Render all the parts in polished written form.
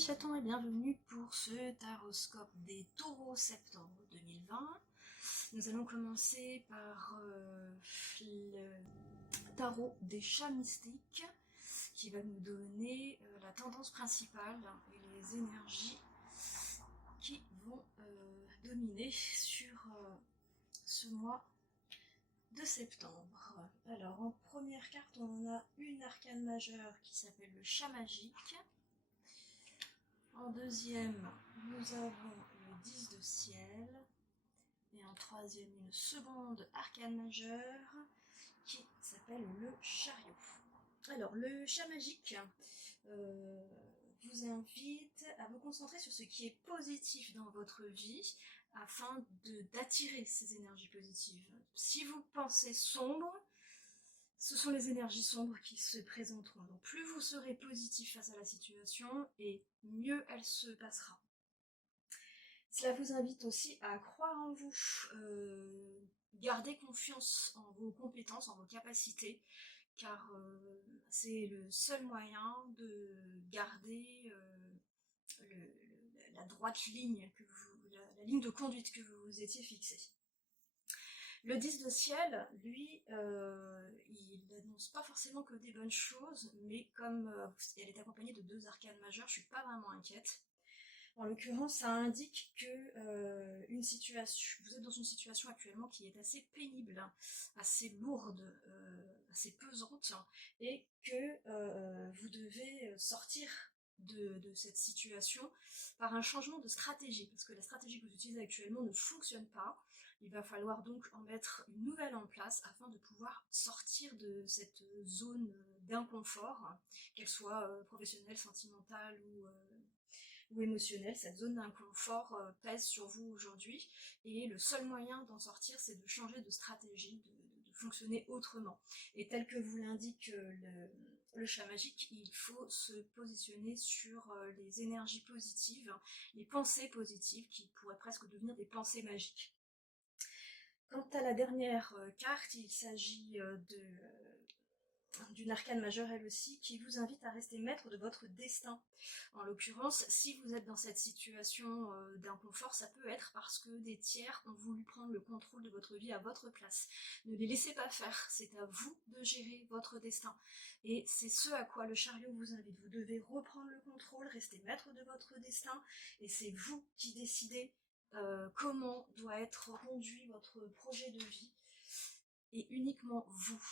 chatons et bienvenue pour ce taroscope des taureaux septembre 2020. Nous allons commencer par le tarot des chats mystiques qui va nous donner la tendance principale et les énergies qui vont dominer sur ce mois de septembre. Alors en première carte on a une arcane majeure qui s'appelle le chat magique. En deuxième, nous avons le 10 de ciel. Et en troisième, une seconde arcane majeure qui s'appelle le chariot. Alors, le chat magique vous invite à vous concentrer sur ce qui est positif dans votre vie afin d'attirer ces énergies positives. Si vous pensez sombre, ce sont les énergies sombres qui se présenteront. Donc plus vous serez positif face à la situation, et mieux elle se passera. Cela vous invite aussi à croire en vous, garder confiance en vos compétences, en vos capacités, car c'est le seul moyen de garder la droite ligne, la ligne de conduite que vous vous étiez fixée. Le 10 de ciel, lui, il n'annonce pas forcément que des bonnes choses, mais comme elle est accompagnée de deux arcanes majeures, je ne suis pas vraiment inquiète. En l'occurrence, ça indique que vous êtes dans une situation actuellement qui est assez pénible, assez lourde, assez pesante, et que vous devez sortir de cette situation par un changement de stratégie, parce que la stratégie que vous utilisez actuellement ne fonctionne pas. Il va falloir donc en mettre une nouvelle en place afin de pouvoir sortir de cette zone d'inconfort, qu'elle soit professionnelle, sentimentale ou émotionnelle. Cette zone d'inconfort pèse sur vous aujourd'hui, et le seul moyen d'en sortir, c'est de changer de stratégie, de fonctionner autrement. Et tel que vous l'indique le chat magique, il faut se positionner sur les énergies positives, les pensées positives qui pourraient presque devenir des pensées magiques. Quant à la dernière carte, il s'agit d'une arcane majeure elle aussi, qui vous invite à rester maître de votre destin. En l'occurrence, si vous êtes dans cette situation d'inconfort, ça peut être parce que des tiers ont voulu prendre le contrôle de votre vie à votre place. Ne les laissez pas faire, c'est à vous de gérer votre destin. Et c'est ce à quoi le chariot vous invite. Vous devez reprendre le contrôle, rester maître de votre destin, et c'est vous qui décidez comment doit être conduit votre projet de vie, et uniquement vous.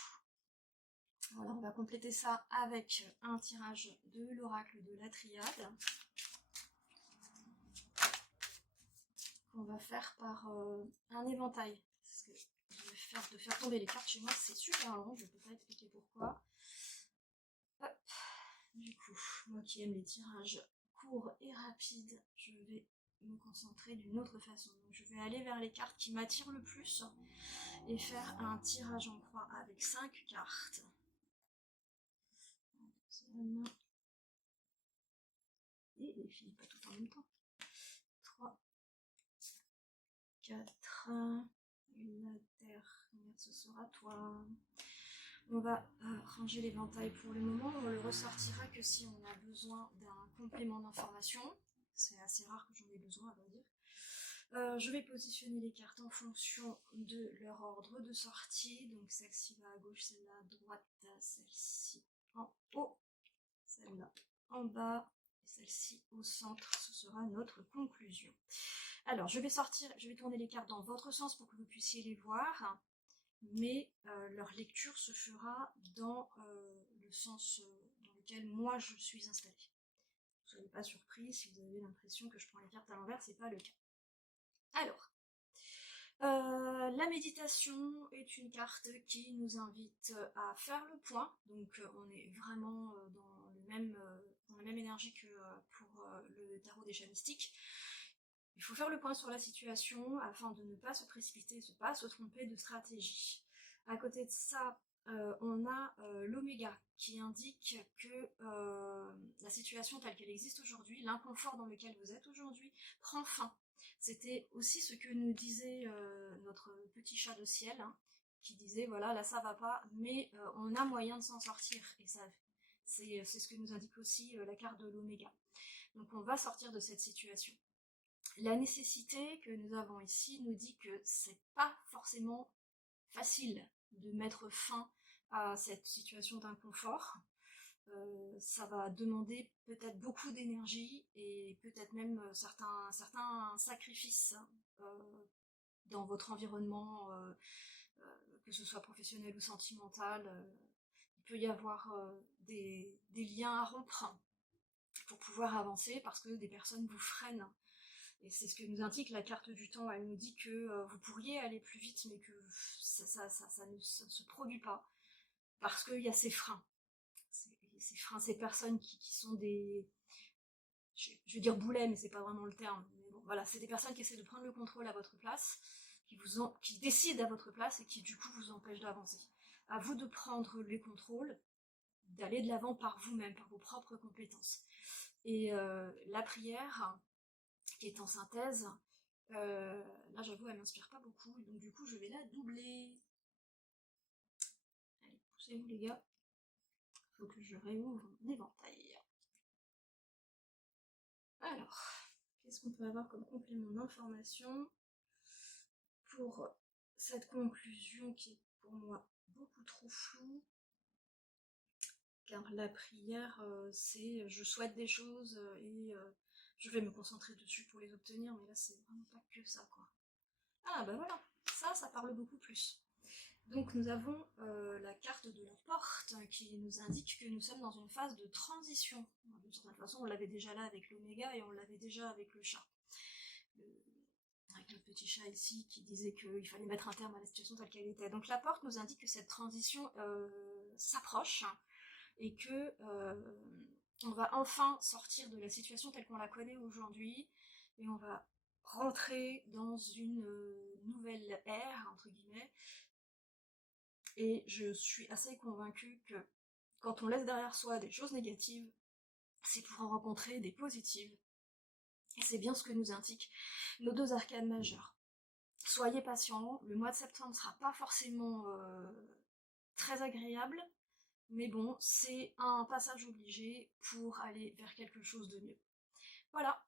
Voilà, on va compléter ça avec un tirage de l'oracle de la triade qu'on va faire par un éventail. Parce que de faire tomber les cartes chez moi, c'est super long, je ne peux pas expliquer pourquoi. Hop. Du coup, moi qui aime les tirages courts et rapides, je vais me concentrer d'une autre façon. Donc je vais aller vers les cartes qui m'attirent le plus et faire un tirage en croix avec 5 cartes. Et les filles, pas tout en même temps. 3, 4, et la terre, ce sera toi. On va ranger l'éventail pour le moment, on le ressortira que si on a besoin d'un complément d'information. C'est assez rare que j'en ai besoin, à vrai dire. Je vais positionner les cartes en fonction de leur ordre de sortie. Donc celle-ci va à gauche, celle-là à droite, celle-ci en haut, celle-là en bas, et celle-ci au centre. Ce sera notre conclusion. Alors je vais tourner les cartes dans votre sens pour que vous puissiez les voir, mais leur lecture se fera dans le sens dans lequel moi je suis installée. Ne soyez pas surpris si vous avez l'impression que je prends les cartes à l'envers, c'est pas le cas. Alors, la méditation est une carte qui nous invite à faire le point, donc on est vraiment dans la même énergie que pour le tarot des chats mystiques. Il faut faire le point sur la situation afin de ne pas se précipiter, de ne pas se tromper de stratégie. À côté de ça, on a l'oméga qui indique que la situation telle qu'elle existe aujourd'hui, l'inconfort dans lequel vous êtes aujourd'hui, prend fin. C'était aussi ce que nous disait notre petit chat de ciel, hein, qui disait voilà, là ça va pas, mais on a moyen de s'en sortir. Et ça, c'est ce que nous indique aussi la carte de l'oméga. Donc on va sortir de cette situation. La nécessité que nous avons ici nous dit que c'est pas forcément facile de mettre fin à cette situation d'inconfort. Ça va demander peut-être beaucoup d'énergie et peut-être même certains sacrifices dans votre environnement, que ce soit professionnel ou sentimental. Il peut y avoir des liens à rompre pour pouvoir avancer parce que des personnes vous freinent. Et c'est ce que nous indique la carte du temps. Elle nous dit que vous pourriez aller plus vite, mais que ça ne se produit pas parce qu'il y a ces freins. Ces freins, ces personnes qui sont des... Je vais dire boulets, mais c'est pas vraiment le terme. Mais bon, voilà, c'est des personnes qui essaient de prendre le contrôle à votre place, qui décident à votre place et qui du coup vous empêchent d'avancer. À vous de prendre les contrôles, d'aller de l'avant par vous-même, par vos propres compétences. Et la prière, qui est en synthèse, là j'avoue elle m'inspire pas beaucoup, donc du coup je vais la doubler. Allez, poussez-vous les gars, faut que je réouvre mon éventail. Alors, qu'est-ce qu'on peut avoir comme complément d'information pour cette conclusion qui est pour moi beaucoup trop floue, car la prière c'est je souhaite des choses et je vais me concentrer dessus pour les obtenir, mais là c'est vraiment pas que ça quoi. Ah bah voilà, ça parle beaucoup plus. Donc nous avons la carte de la porte qui nous indique que nous sommes dans une phase de transition. D'une certaine façon, on l'avait déjà là avec l'oméga et on l'avait déjà avec le chat. Avec notre petit chat ici qui disait qu'il fallait mettre un terme à la situation telle qu'elle était. Donc la porte nous indique que cette transition s'approche et que on va enfin sortir de la situation telle qu'on la connaît aujourd'hui et on va rentrer dans une nouvelle ère, entre guillemets. Et je suis assez convaincue que quand on laisse derrière soi des choses négatives, c'est pour en rencontrer des positives. Et c'est bien ce que nous indiquent nos deux arcanes majeures. Soyez patients, le mois de septembre ne sera pas forcément très agréable, mais bon, c'est un passage obligé pour aller vers quelque chose de mieux. Voilà,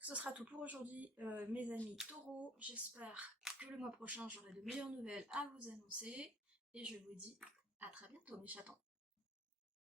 ce sera tout pour aujourd'hui, mes amis taureaux. J'espère que le mois prochain, j'aurai de meilleures nouvelles à vous annoncer. Et je vous dis à très bientôt, mes chatons.